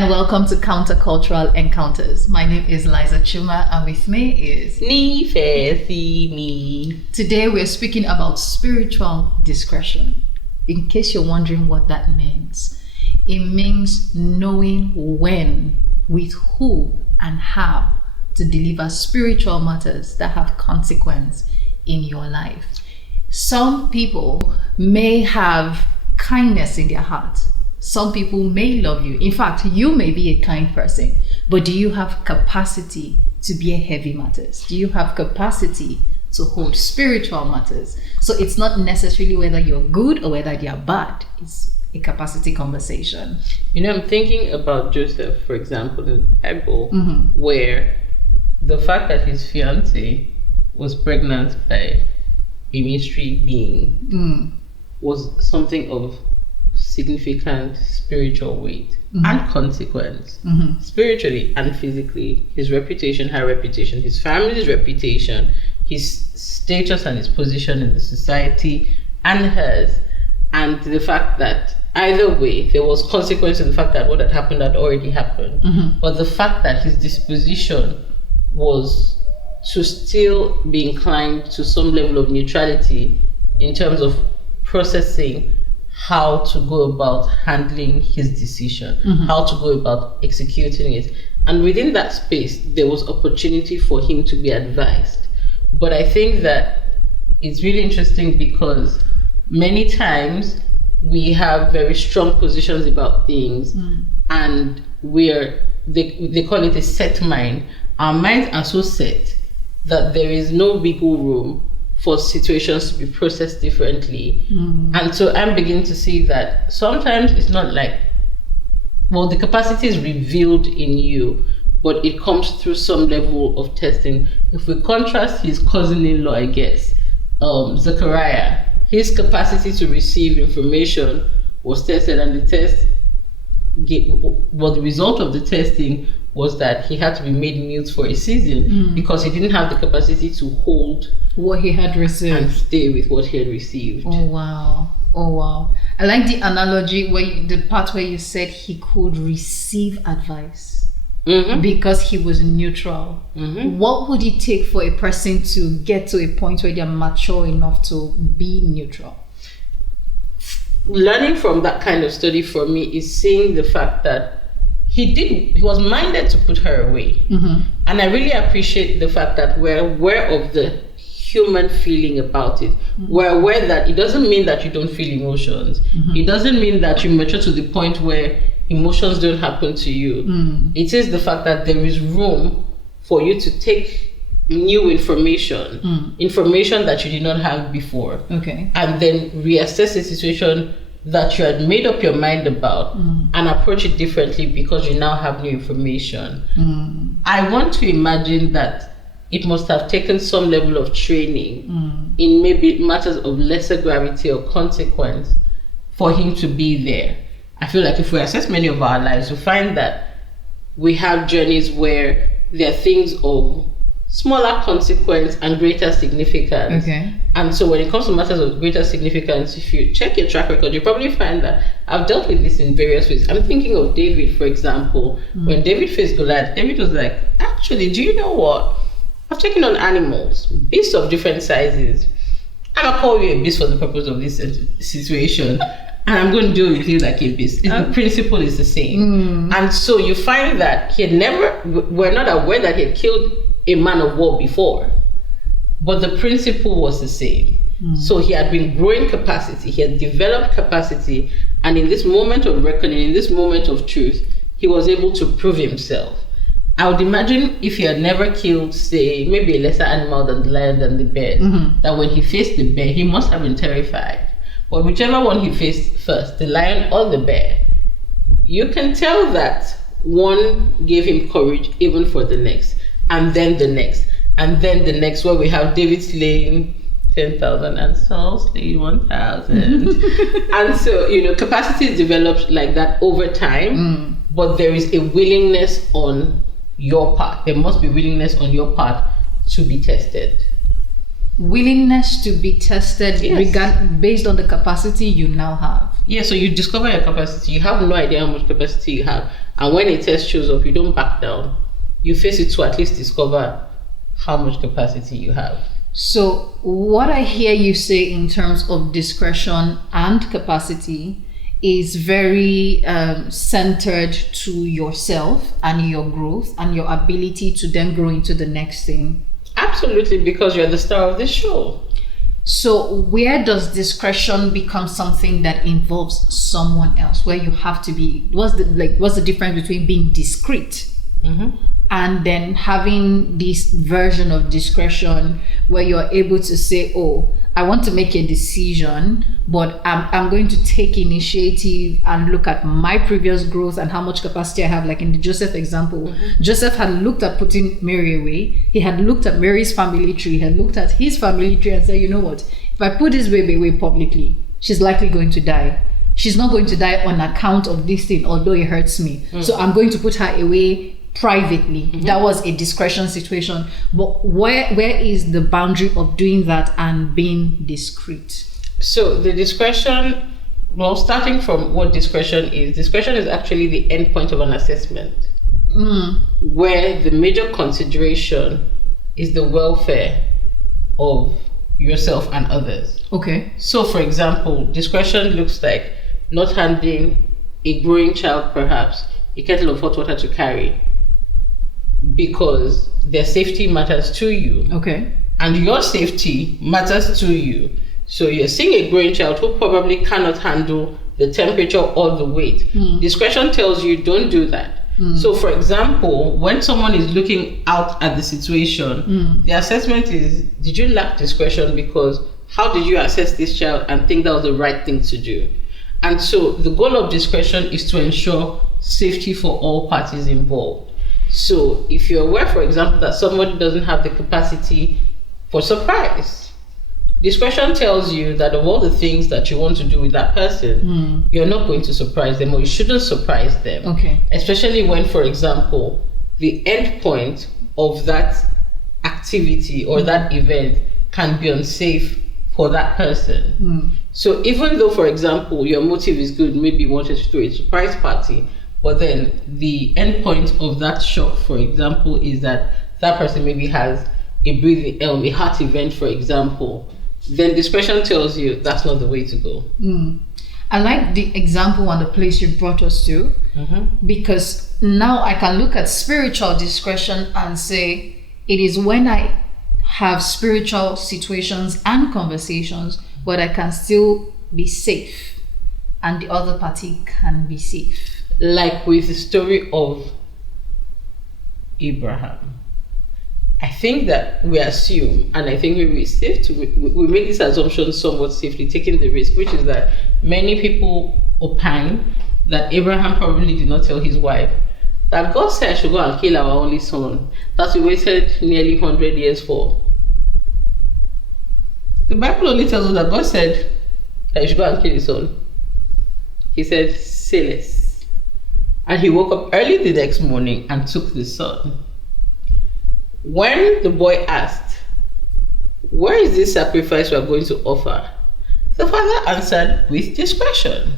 and welcome to Countercultural Encounters. My name is Liza Chuma and with me is Me. Today we're speaking about spiritual discretion. In case you're wondering what that means, it means knowing when, with who, and how to deliver spiritual matters that have consequence in your life. Some people may have kindness in their heart. Some people may love you. In fact, you may be a kind person, but do you have capacity to bear heavy matters? Do you have capacity to hold spiritual matters? So it's not necessarily whether you're good or whether you're bad. It's a capacity conversation. You know, I'm thinking about Joseph, for example, in the Bible, where the fact that his fiancée was pregnant by a mystery being was something of significant spiritual weight and consequence, spiritually and physically. His reputation, her reputation, his family's reputation, his status and his position in the society and hers, and the fact that either way there was consequence to the fact that what had happened had already happened, but the fact that his disposition was to still be inclined to some level of neutrality in terms of processing how to go about handling his decision, how to go about executing it. And within that space, there was opportunity for him to be advised. But I think that it's really interesting because many times we have very strong positions about things and they call it a set mind. Our minds are so set that there is no wiggle room for situations to be processed differently. And so I'm beginning to see that sometimes it's not like, well, the capacity is revealed in you, but it comes through some level of testing. If we contrast his cousin-in-law, I guess, Zechariah, his capacity to receive information was tested, and the result of the testing was that he had to be made mute for a season because he didn't have the capacity to hold what he had received and stay with what he had received. Oh wow. I like the analogy the part where you said he could receive advice because he was neutral. What would it take for a person to get to a point where they're mature enough to be neutral? Learning from that kind of study for me is seeing the fact that he was minded to put her away. And I really appreciate the fact that we're aware of the human feeling about it. We're aware that it doesn't mean that you don't feel emotions. It doesn't mean that you mature to the point where emotions don't happen to you. It is the fact that there is room for you to take new information that you did not have before, and then reassess the situation that you had made up your mind about and approach it differently because you now have new information. I want to imagine that it must have taken some level of training in maybe matters of lesser gravity or consequence for him to be there. I feel like if we assess many of our lives, we find that we have journeys where there are things of smaller consequence and greater significance. And so when it comes to matters of greater significance, if you check your track record, you probably find that I've dealt with this in various ways. I'm thinking of David, for example. When David faced Goliath, David was like, actually, do you know what? I've taken on animals, beasts of different sizes. I'm going to call you a beast for the purpose of this situation. And I'm going to deal with you like a beast. The principle is the same. And so you find that we're not aware that he had killed a man of war before, but the principle was the same. So he had been growing capacity, he had developed capacity, and in this moment of reckoning, in this moment of truth, he was able to prove himself. I would imagine if he had never killed, say, maybe a lesser animal than the lion than the bear, that when he faced the bear, he must have been terrified. But whichever one he faced first, the lion or the bear, you can tell that one gave him courage even for the next, and then the next, and then the next, where we have David slaying 10,000 and Saul slaying 1,000. And so, capacity is developed like that over time, but there is a willingness on your part. There must be willingness on your part to be tested. Willingness to be tested, based on the capacity you now have. Yeah, so you discover your capacity. You have no idea how much capacity you have. And when a test shows up, you don't back down. You face it to at least discover how much capacity you have. So what I hear you say in terms of discretion and capacity is very centered to yourself and your growth and your ability to then grow into the next thing. Absolutely, because you're the star of the show. So where does discretion become something that involves someone else, where you have to be, what's the difference between being discreet and then having this version of discretion where you're able to say, oh, I want to make a decision, but I'm going to take initiative and look at my previous growth and how much capacity I have. Like in the Joseph example, Joseph had looked at putting Mary away. He had looked at Mary's family tree. He had looked at his family tree and said, you know what? If I put this baby away publicly, she's likely going to die. She's not going to die on account of this thing, although it hurts me. So I'm going to put her away privately. That was a discretion situation. But where is the boundary of doing that and being discreet? So the discretion, well, starting from what discretion is actually the end point of an assessment, where the major consideration is the welfare of yourself and others. Okay. So for example, discretion looks like not handing a growing child perhaps a kettle of hot water to carry because their safety matters to you. Okay. And your safety matters to you. So you're seeing a growing child who probably cannot handle the temperature or the weight. Discretion tells you don't do that. So for example, when someone is looking out at the situation, the assessment is, did you lack discretion? Because how did you assess this child and think that was the right thing to do? And so the goal of discretion is to ensure safety for all parties involved. So if you're aware, for example, that somebody doesn't have the capacity for surprise, discretion tells you that of all the things that you want to do with that person, you're not going to surprise them, or you shouldn't surprise them. Okay. Especially when, for example, the end point of that activity or that event can be unsafe for that person. So even though, for example, your motive is good, maybe you wanted to throw a surprise party, but then the end point of that shock, for example, is that that person maybe has a heart event, for example, then discretion tells you that's not the way to go. I like the example and the place you brought us to, because now I can look at spiritual discretion and say it is when I have spiritual situations and conversations, but I can still be safe and the other party can be safe. Like with the story of Abraham. I think that we assume, and I think we make this assumption somewhat safely, taking the risk, which is that many people opine that Abraham probably did not tell his wife that God said I should go and kill our only son that we waited nearly 100 years for. The Bible only tells us that God said that you should go and kill his son. He said, say less. And he woke up early the next morning and took the son. When the boy asked, where is this sacrifice we are going to offer? The father answered with discretion.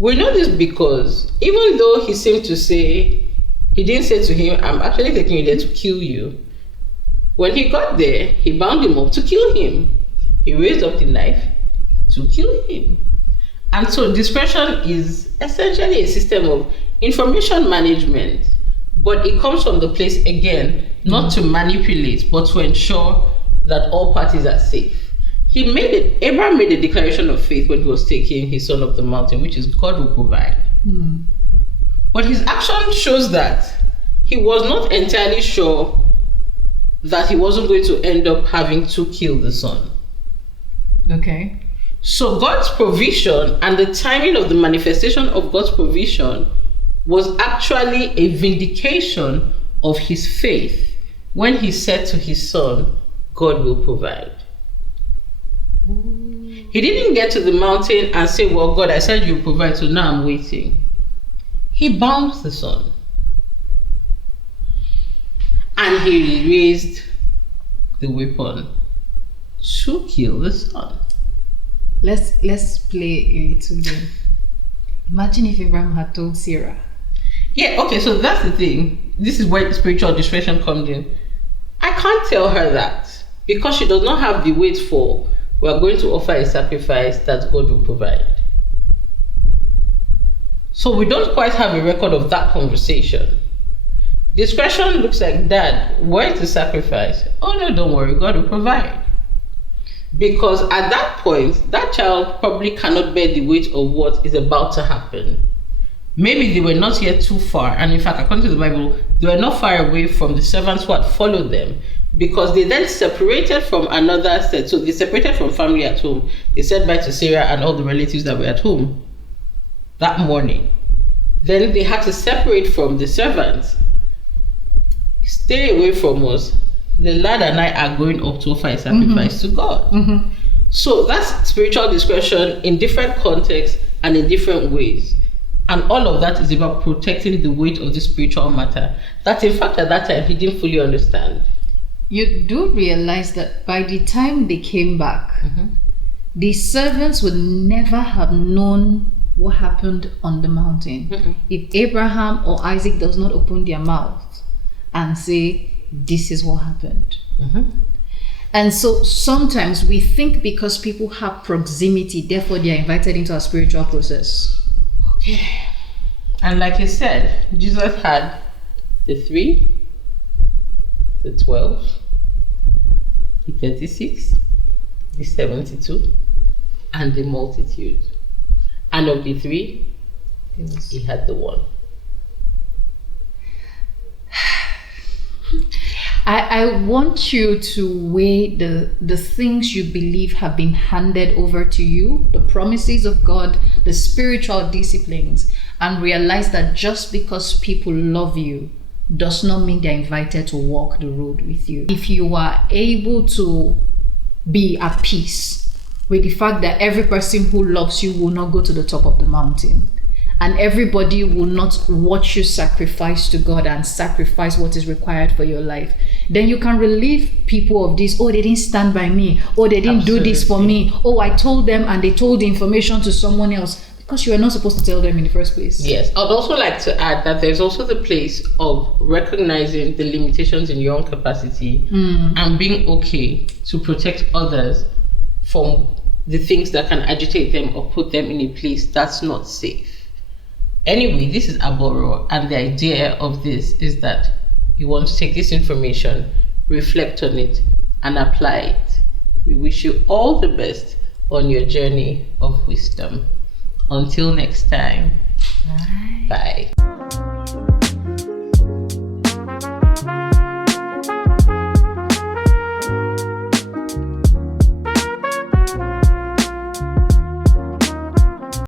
We know this because even though he seemed to say, he didn't say to him, I'm actually taking you there to kill you. When he got there, he bound him up to kill him. He raised up the knife to kill him. And so discretion is essentially a system of information management, but it comes from the place, again, not to manipulate, but to ensure that all parties are safe. Abraham made a declaration of faith when he was taking his son up the mountain, which is God will provide. But his action shows that he was not entirely sure that he wasn't going to end up having to kill the son. Okay. So God's provision and the timing of the manifestation of God's provision was actually a vindication of his faith when he said to his son, God will provide. He didn't get to the mountain and say, well, God, I said you'll provide, so now I'm waiting. He bound the son. And he raised the weapon to kill the son. Let's play a little game. Imagine if Abraham had told Sarah. Yeah, okay, so that's the thing. This is where spiritual discretion comes in. I can't tell her that because she does not have the weight for, we're going to offer a sacrifice that God will provide. So we don't quite have a record of that conversation. Discretion looks like, Dad, where's the sacrifice? Oh no, don't worry, God will provide. Because at that point, that child probably cannot bear the weight of what is about to happen. Maybe they were not yet too far, and in fact, according to the Bible, they were not far away from the servants who had followed them, because they then separated from another set. So they separated from family at home. They said bye to Sarah and all the relatives that were at home that morning. Then they had to separate from the servants. Stay away from us. The lad and I are going up to offer a sacrifice to God. Mm-hmm. So that's spiritual discretion in different contexts and in different ways. And all of that is about protecting the weight of the spiritual matter that, in fact, at that time, he didn't fully understand. You do realize that by the time they came back, the servants would never have known what happened on the mountain if Abraham or Isaac does not open their mouth and say, this is what happened. And so sometimes we think because people have proximity, therefore they are invited into our spiritual process. Okay. And like you said, Jesus had the 3, the 12, the 36, the 72, and the multitude. And of the 3, he had the 1. I want you to weigh the things you believe have been handed over to you, the promises of God, the spiritual disciplines, and realize that just because people love you does not mean they're invited to walk the road with you. If you are able to be at peace with the fact that every person who loves you will not go to the top of the mountain, and everybody will not watch you sacrifice to God and sacrifice what is required for your life, then you can relieve people of this. Oh, they didn't stand by me. Oh, they didn't do this for me. Oh, I told them and they told the information to someone else, because you were not supposed to tell them in the first place. Yes. I'd also like to add that there's also the place of recognizing the limitations in your own capacity and being okay to protect others from the things that can agitate them or put them in a place that's not safe. Anyway, this is Aboro, and the idea of this is that you want to take this information, reflect on it, and apply it. We wish you all the best on your journey of wisdom. Until next time, bye.